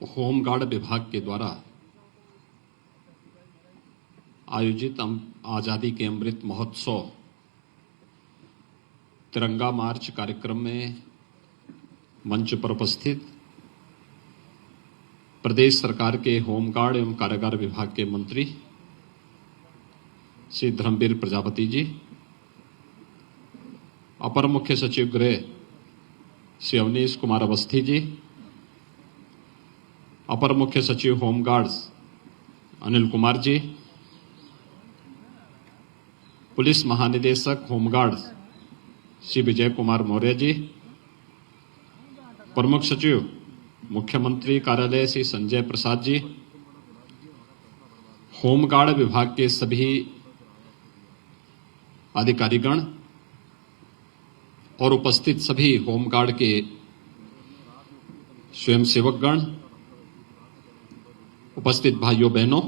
Home guard विभाग के द्वारा आयोजित आज़ादी के अमृत महोत्सव तिरंगा मार्च कार्यक्रम में मंच पर उपस्थित प्रदेश सरकार के होमगार्ड एवं कारागार विभाग के मंत्री श्री धर्मवीर प्रजापति जी, अपर मुख्य सचिव गृह श्री अवनीश कुमार अवस्थी जी, अपर मुख्य सचिव होमगार्ड्स अनिल कुमार जी, पुलिस महानिदेशक होमगार्ड्स श्री विजय कुमार मौर्य जी, प्रमुख सचिव मुख्यमंत्री कार्यालय श्री संजय प्रसाद जी, होमगार्ड विभाग के सभी अधिकारीगण और उपस्थित सभी होमगार्ड के स्वयंसेवकगण, उपस्थित भाइयों बहनों,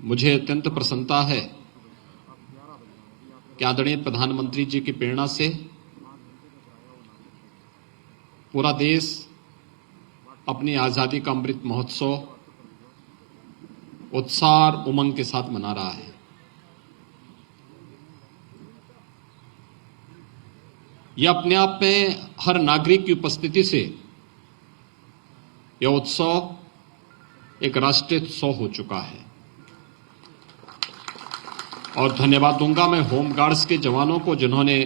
मुझे अत्यंत प्रसन्नता है कि आदरणीय प्रधानमंत्री जी की प्रेरणा से पूरा देश अपनी आजादी का अमृत महोत्सव उत्साह और उमंग के साथ मना रहा है। यह अपने आप में हर नागरिक की उपस्थिति से यह उत्सव एक राष्ट्रीय उत्सव हो चुका है। और धन्यवाद दूंगा मैं होमगार्ड्स के जवानों को, जिन्होंने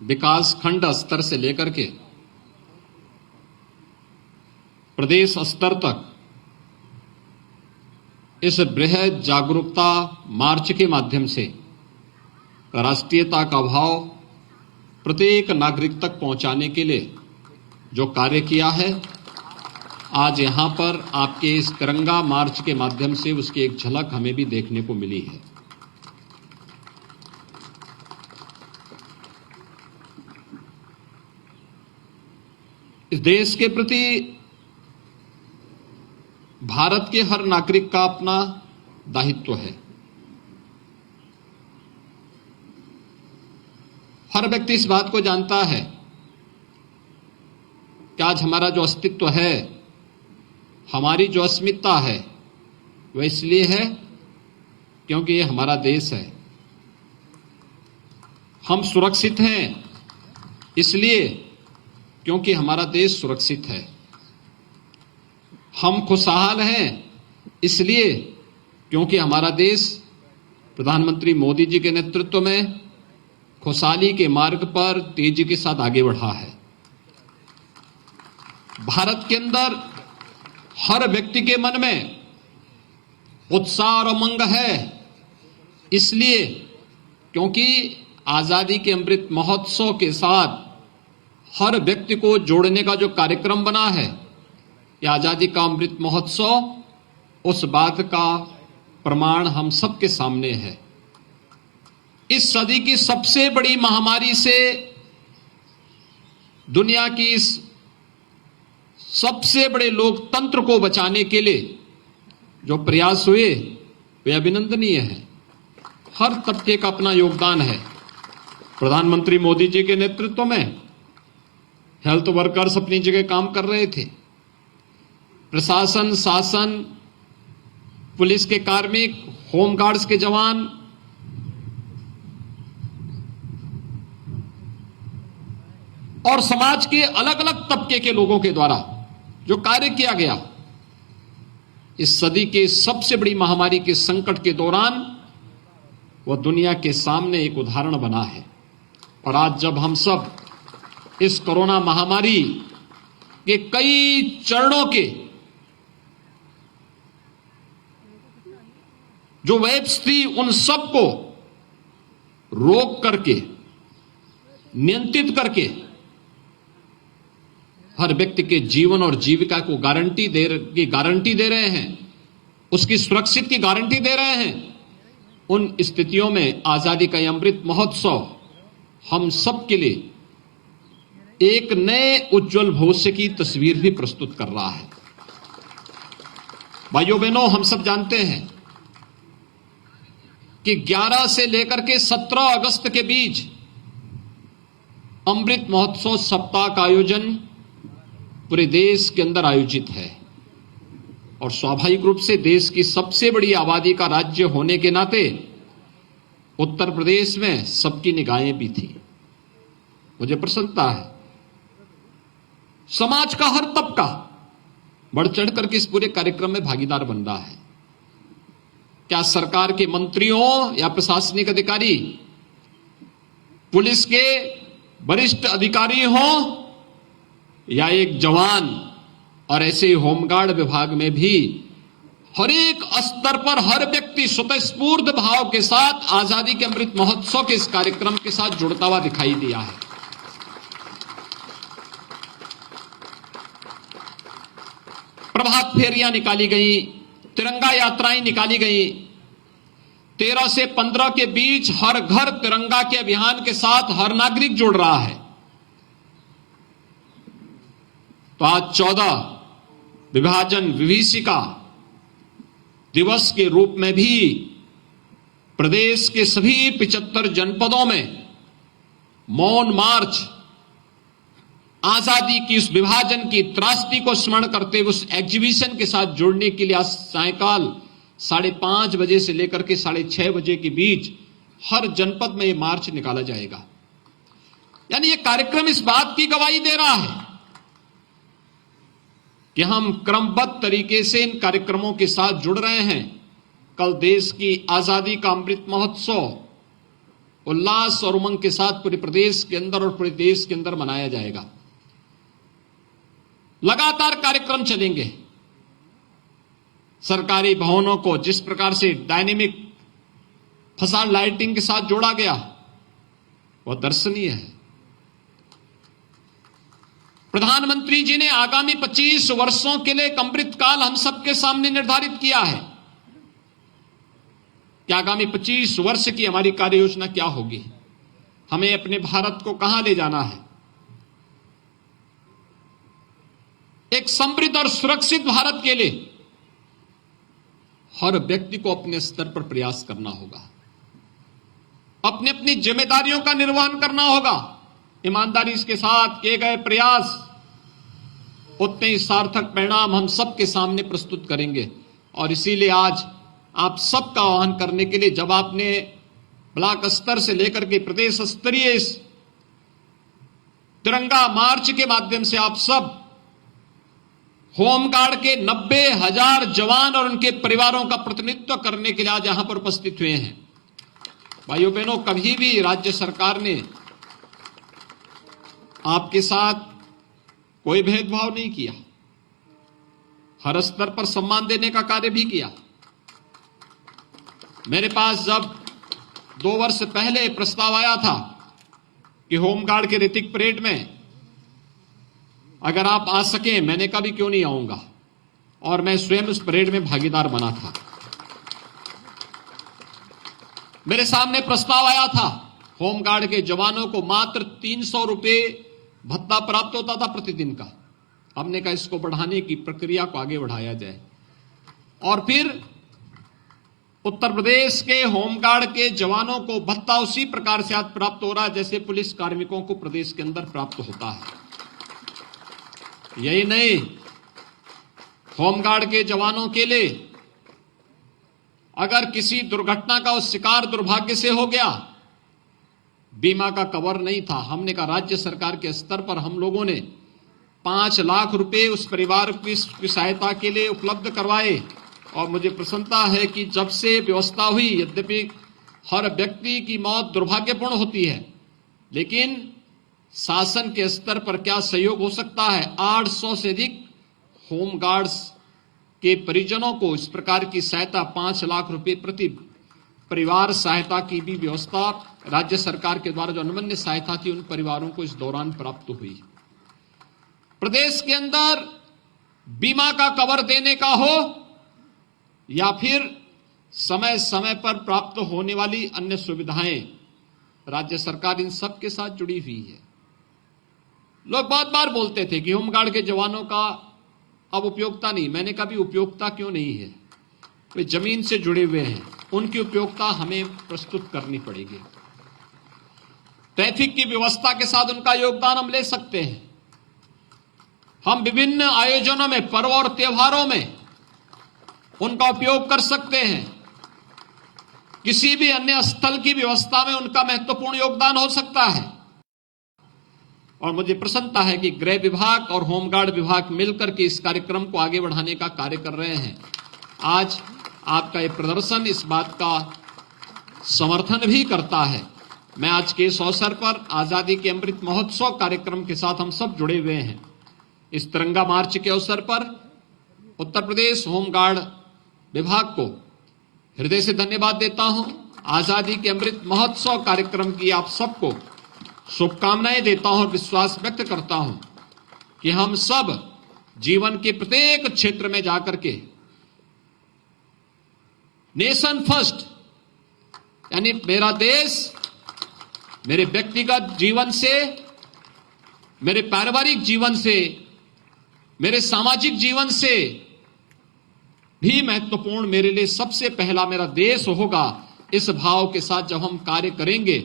विकास खंड स्तर से लेकर के प्रदेश स्तर तक इस बृहद जागरूकता मार्च के माध्यम से राष्ट्रीयता का भाव प्रत्येक नागरिक तक पहुंचाने के लिए जो कार्य किया है, आज यहां पर आपके इस तिरंगा मार्च के माध्यम से उसकी एक झलक हमें भी देखने को मिली है। इस देश के प्रति भारत के हर नागरिक का अपना दायित्व है। हर व्यक्ति इस बात को जानता है कि आज हमारा जो अस्तित्व है, हमारी जो अस्मिता है, वह इसलिए है क्योंकि ये हमारा देश है। हम सुरक्षित हैं इसलिए क्योंकि हमारा देश सुरक्षित है। हम खुशहाल हैं इसलिए क्योंकि हमारा देश प्रधानमंत्री मोदी जी के नेतृत्व में खुशहाली के मार्ग पर तेजी के साथ आगे बढ़ा है। भारत के अंदर हर व्यक्ति के मन में उत्साह और उमंग है, इसलिए क्योंकि आजादी के अमृत महोत्सव के साथ हर व्यक्ति को जोड़ने का जो कार्यक्रम बना है, यह आजादी का अमृत महोत्सव उस बात का प्रमाण हम सबके सामने है। इस सदी की सबसे बड़ी महामारी से दुनिया की इस सबसे बड़े लोकतंत्र को बचाने के लिए जो प्रयास हुए वे अभिनंदनीय हैं। हर तबके का अपना योगदान है। प्रधानमंत्री मोदी जी के नेतृत्व में हेल्थ वर्कर्स अपनी जगह काम कर रहे थे, प्रशासन, शासन, पुलिस के कार्मिक, होमगार्ड्स के जवान, और समाज के अलग अलग तबके के लोगों के द्वारा जो कार्य किया गया, इस सदी के सबसे बड़ी महामारी के संकट के दौरान वह दुनिया के सामने एक उदाहरण बना है। और आज जब हम सब इस कोरोना महामारी के कई चरणों के जो वेव्स थी, उन सब को रोक करके, नियंत्रित करके हर व्यक्ति के जीवन और जीविका को गारंटी दे रहे हैं, उसकी सुरक्षित की गारंटी दे रहे हैं, उन स्थितियों में आजादी का अमृत महोत्सव हम सब के लिए एक नए उज्जवल भविष्य की तस्वीर भी प्रस्तुत कर रहा है। भाइयों बहनों, हम सब जानते हैं कि 11 से लेकर के 17 अगस्त के बीच अमृत महोत्सव सप्ताह का आयोजन पूरे देश के अंदर आयोजित है और स्वाभाविक रूप से देश की सबसे बड़ी आबादी का राज्य होने के नाते उत्तर प्रदेश में सबकी निगाहें भी थी। मुझे प्रसन्नता है समाज का हर तबका बढ़ चढ़कर के इस पूरे कार्यक्रम में भागीदार बन रहा है। क्या सरकार के मंत्रियों या प्रशासनिक अधिकारी, पुलिस के वरिष्ठ अधिकारी हों या एक जवान, और ऐसे ही होमगार्ड विभाग में भी हर एक स्तर पर हर व्यक्ति स्वतःस्फूर्त भाव के साथ आजादी के अमृत महोत्सव के इस कार्यक्रम के साथ जुड़ता हुआ दिखाई दिया है। प्रभात फेरियां निकाली गई, तिरंगा यात्राएं निकाली गई। 13 से 15 के बीच हर घर तिरंगा के अभियान के साथ हर नागरिक जुड़ रहा है। तो आज 14 विभाजन विभीषिका दिवस के रूप में भी प्रदेश के सभी 75 जनपदों में मौन मार्च आजादी की उस विभाजन की त्रासदी को स्मरण करते हुए उस एग्जीबिशन के साथ जुड़ने के लिए आज सायंकाल 5:30 बजे से लेकर के 6:30 बजे के बीच हर जनपद में यह मार्च निकाला जाएगा। यानी यह कार्यक्रम इस बात की गवाही दे रहा है कि हम क्रमबद्ध तरीके से इन कार्यक्रमों के साथ जुड़ रहे हैं। कल देश की आजादी का अमृत महोत्सव उल्लास और उमंग के साथ पूरे प्रदेश के अंदर और पूरे देश के अंदर मनाया जाएगा। लगातार कार्यक्रम चलेंगे। सरकारी भवनों को जिस प्रकार से डायनेमिक फसाड लाइटिंग के साथ जोड़ा गया वह दर्शनीय है। प्रधानमंत्री जी ने आगामी 25 वर्षों के लिए एक अमृत काल हम सबके सामने निर्धारित किया है कि आगामी 25 वर्ष की हमारी कार्य योजना क्या होगी, हमें अपने भारत को कहां ले जाना है। एक समृद्ध और सुरक्षित भारत के लिए हर व्यक्ति को अपने स्तर पर प्रयास करना होगा, अपनी अपनी जिम्मेदारियों का निर्वहन करना होगा। ईमानदारी के साथ किए गए प्रयास उतने ही सार्थक परिणाम हम सबके सामने प्रस्तुत करेंगे। और इसीलिए आज आप सबका आह्वान करने के लिए, जब आपने ब्लॉक स्तर से लेकर के प्रदेश स्तरीय इस तिरंगा मार्च के माध्यम से आप सब होमगार्ड के 90,000 जवान और उनके परिवारों का प्रतिनिधित्व करने के लिए आज यहां पर उपस्थित हुए हैं। भाइयों बहनों, कभी भी राज्य सरकार ने आपके साथ कोई भेदभाव नहीं किया, हर स्तर पर सम्मान देने का कार्य भी किया। मेरे पास जब 2 वर्ष पहले प्रस्ताव आया था कि होमगार्ड के ऋतिक परेड में अगर आप आ सकें, मैंने कहा भी क्यों नहीं आऊंगा, और मैं स्वयं उस परेड में भागीदार बना था। मेरे सामने प्रस्ताव आया था होमगार्ड के जवानों को मात्र 300 रुपए भत्ता प्राप्त होता था प्रतिदिन का। हमने कहा इसको बढ़ाने की प्रक्रिया को आगे बढ़ाया जाए, और फिर उत्तर प्रदेश के होमगार्ड के जवानों को भत्ता उसी प्रकार से आज प्राप्त हो रहा है जैसे पुलिस कार्मिकों को प्रदेश के अंदर प्राप्त होता है। यही नहीं, होमगार्ड के जवानों के लिए अगर किसी दुर्घटना का शिकार दुर्भाग्य से हो गया, बीमा का कवर नहीं था, हमने कहा राज्य सरकार के स्तर पर हम लोगों ने 5 लाख रुपए उस परिवार की सहायता के लिए उपलब्ध करवाए। और मुझे प्रसन्नता है कि जब से व्यवस्था हुई, यद्यपि हर व्यक्ति की मौत दुर्भाग्यपूर्ण होती है, लेकिन शासन के स्तर पर क्या सहयोग हो सकता है। 800 से अधिक होमगार्ड्स के परिजनों को इस प्रकार की सहायता 5 लाख रुपए प्रति परिवार सहायता की भी व्यवस्था राज्य सरकार के द्वारा जो अनुमन्य सहायता थी उन परिवारों को इस दौरान प्राप्त हुई। प्रदेश के अंदर बीमा का कवर देने का हो या फिर समय समय पर प्राप्त होने वाली अन्य सुविधाएं, राज्य सरकार इन सब के साथ जुड़ी हुई है। लोग बार बार बोलते थे कि होमगार्ड के जवानों का अब उपयोगिता नहीं। मैंने कहा भी उपयोगिता क्यों नहीं है, वे जमीन से जुड़े हुए हैं, उनकी उपयोगिता हमें प्रस्तुत करनी पड़ेगी। ट्रैफिक की व्यवस्था के साथ उनका योगदान हम ले सकते हैं। हम विभिन्न आयोजनों में, पर्व और त्योहारों में उनका उपयोग कर सकते हैं। किसी भी अन्य स्थल की व्यवस्था में उनका महत्वपूर्ण योगदान हो सकता है। और मुझे प्रसन्नता है कि गृह विभाग और होमगार्ड विभाग मिलकर के इस कार्यक्रम को आगे बढ़ाने का कार्य कर रहे हैं। आज आपका ये प्रदर्शन इस बात का समर्थन भी करता है। मैं आज के इस अवसर पर आजादी के अमृत महोत्सव कार्यक्रम के साथ हम सब जुड़े हुए हैं। इस तिरंगा मार्च के अवसर पर उत्तर प्रदेश होमगार्ड विभाग को हृदय से धन्यवाद देता हूं। आजादी के अमृत महोत्सव कार्यक्रम की आप सबको शुभकामनाएं देता हूं और विश्वास व्यक्त करता हूं कि हम सब जीवन के प्रत्येक क्षेत्र में जाकर के नेशन फर्स्ट, यानी मेरा देश, मेरे व्यक्तिगत जीवन से, मेरे पारिवारिक जीवन से, मेरे सामाजिक जीवन से भी महत्वपूर्ण, मेरे लिए सबसे पहला मेरा देश होगा। इस भाव के साथ जब हम कार्य करेंगे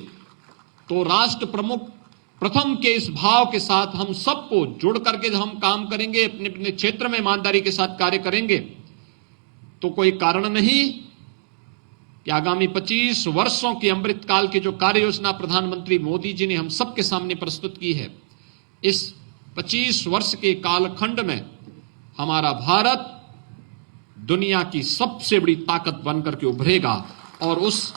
तो राष्ट्र प्रमुख प्रथम के इस भाव के साथ हम सबको जुड़ करके जब हम काम करेंगे, अपने अपने क्षेत्र में ईमानदारी के साथ कार्य करेंगे, तो कोई कारण नहीं कि आगामी 25 वर्षों की अमृत काल की जो कार्य योजना प्रधानमंत्री मोदी जी ने हम सबके सामने प्रस्तुत की है, इस 25 वर्ष के कालखंड में हमारा भारत दुनिया की सबसे बड़ी ताकत बनकर के उभरेगा। और उस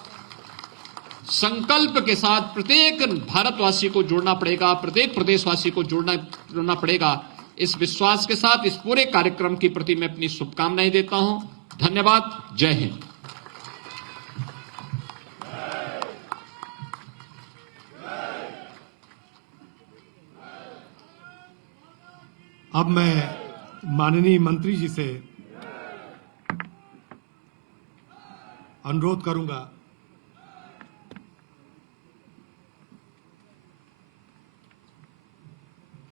संकल्प के साथ प्रत्येक भारतवासी को जुड़ना पड़ेगा, प्रत्येक प्रदेशवासी को जुड़ना पड़ेगा। इस विश्वास के साथ इस पूरे कार्यक्रम के प्रति मैं अपनी शुभकामनाएं देता हूं। धन्यवाद। जय हिंद। अब मैं माननीय मंत्री जी से अनुरोध करूंगा